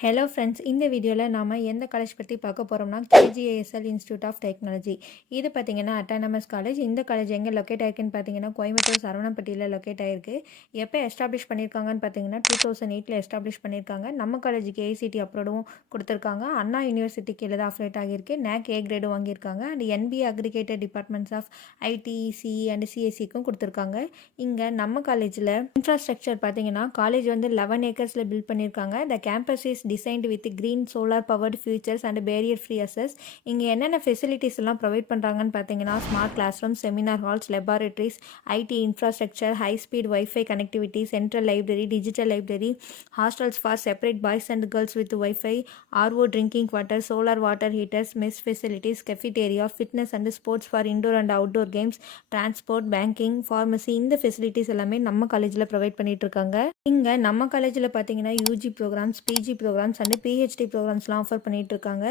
Hello friends, இந்த வீடியோவில் நாம் எந்த காலேஜ் பற்றி பார்க்க போகிறோம்னா கேஜிஐஎஸ்எல் இன்ஸ்டியூட் ஆஃப் டெக்னாலஜி. இது பார்த்திங்கன்னா அட்டானமஸ் காலேஜ். இந்த காலேஜ் எங்கே லொக்கேட் ஆகிருக்குன்னு பார்த்தீங்கன்னா கோயம்புத்தூர் சரவணப்பட்டியில் லொக்கேட் ஆகிருக்கு. எப்போ எஸ்டாப்ளிஷ் பண்ணியிருக்காங்கன்னு பார்த்தீங்கன்னா 2008 எஸ்டாப்ளிஷ் பண்ணியிருக்காங்க. நம்ம காலேஜுக்கு ஏசிடி அப்ரோடும் கொடுத்துருக்காங்க. அண்ணா யூனிவர்சிட்டி கீழே தான் அஃபிலேட் ஆகியிருக்கு. நேக் ஏ கிரேடும் வாங்கியிருக்காங்க. And NBA accredited departments of IT, CE and சிஎஸ்சிக்கும் கொடுத்துருக்காங்க. இங்கே நம்ம காலேஜில் இன்ஃப்ராஸ்ட்ரக்சர் பார்த்தீங்கன்னா காலேஜ் வந்து 11 ஏக்கர்ஸில் பில்ட் பண்ணியிருக்காங்க. த campus is designed with green solar powered features and barrier free access. இங்கே என்னென்ன ஃபெசிலிட்டிஸ் எல்லாம் ப்ரொவைட் பண்ணுறாங்கன்னு பார்த்தீங்கன்னா smart class room, seminar halls, laboratories, IT infrastructure, high speed wifi connectivity, central library, digital library, hostels for separate boys and girls with wifi, RO drinking water, solar water heaters, mess facilities, cafeteria, fitness and sports for indoor and outdoor games, transport, banking, pharmacy, இந்த facilities எல்லாமே நம்ம காலேஜில் provide பண்ணிட்டு இருக்காங்க. இங்கே நம்ம காலேஜில் பார்த்தீங்கன்னா UG programs, PG programs and PhD ப்ரோக்ராம்ஸ்லாம் ஆஃபர் பண்ணிட்டு இருக்காங்க.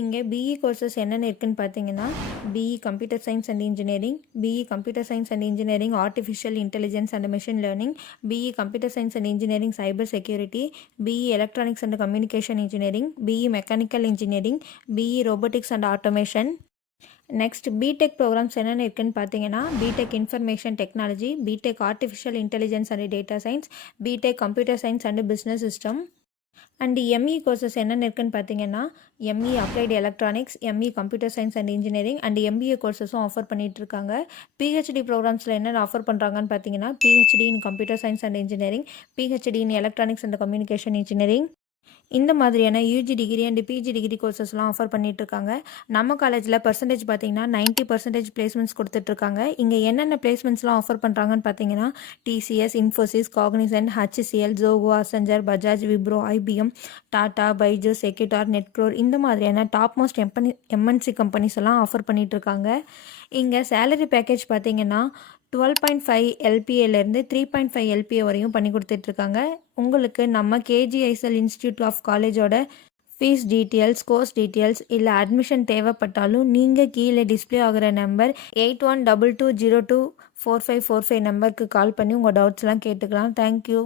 இங்கே பிஇ கோர்சஸ் என்னென்ன இருக்குன்னு பார்த்தீங்கன்னா BE computer science and engineering, BE computer science and engineering artificial intelligence and machine learning, BE computer science and engineering cyber security, BE electronics and communication engineering, BE mechanical engineering, BE robotics and automation. Next BTech programs என்னென்ன இருக்குன்னு பார்த்தீங்கன்னா BTech information technology, BTech artificial intelligence and data science, BTech computer science and business system. And ME courses என்னென்ன இருக்குன்னு பார்த்தீங்கன்னா ME applied electronics, ME computer science and engineering and MBA கோர்சஸும் offer பண்ணிட்டு இருக்காங்க. PhD ப்ரோக்ராம்ஸில் என்னென்ன ஆஃபர் பண்ணுறாங்கன்னு பார்த்தீங்கன்னா PhD in computer science and engineering, PhD in electronics and communication engineering, இந்த மாதிரியான UG degree and PG degree கோர்சஸ்லாம் ஆஃபர் பண்ணிட்டு இருக்காங்க. நம்ம காலேஜில் பர்சன்டேஜ் பார்த்தீங்கன்னா 90% பிளேஸ்மெண்ட்ஸ் கொடுத்துட்ருக்காங்க. இங்கே என்னென்ன பிளேஸ்மெண்ட்ஸ்லாம் ஆஃபர் பண்ணுறாங்கன்னு பார்த்தீங்கன்னா TCS, Infosys, Cognizant, HCL, Zoho, Accenture, Bajaj, Wipro, IBM, Tata, Byju's, செக்யூட்டார், நெட்க்ரோர், இந்த மாதிரியான டாப் மோஸ்ட் எம்என்சி கம்பெனிஸ் எல்லாம் ஆஃபர் பண்ணிட்டு இருக்காங்க. இங்கே சேலரி பேக்கேஜ் பார்த்தீங்கன்னா 12.5 எல்பிஏலேருந்து 3.5 எல்பிஏ வரையும் பண்ணி கொடுத்துட்ருக்காங்க. உங்களுக்கு நம்ம கேஜிஐஎஸ்எல் இன்ஸ்டியூட் ஆஃப் காலேஜோட ஃபீஸ் டீட்டெயில்ஸ், கோர்ஸ் டீட்டெயில்ஸ் இல்லை அட்மிஷன் தேவைப்பட்டாலும் நீங்கள் கீழே டிஸ்பிளே ஆகிற நம்பர் 8122024545 நம்பருக்கு கால் பண்ணி உங்கள் டவுட்ஸ்லாம் கேட்டுக்கலாம். தேங்க்யூ.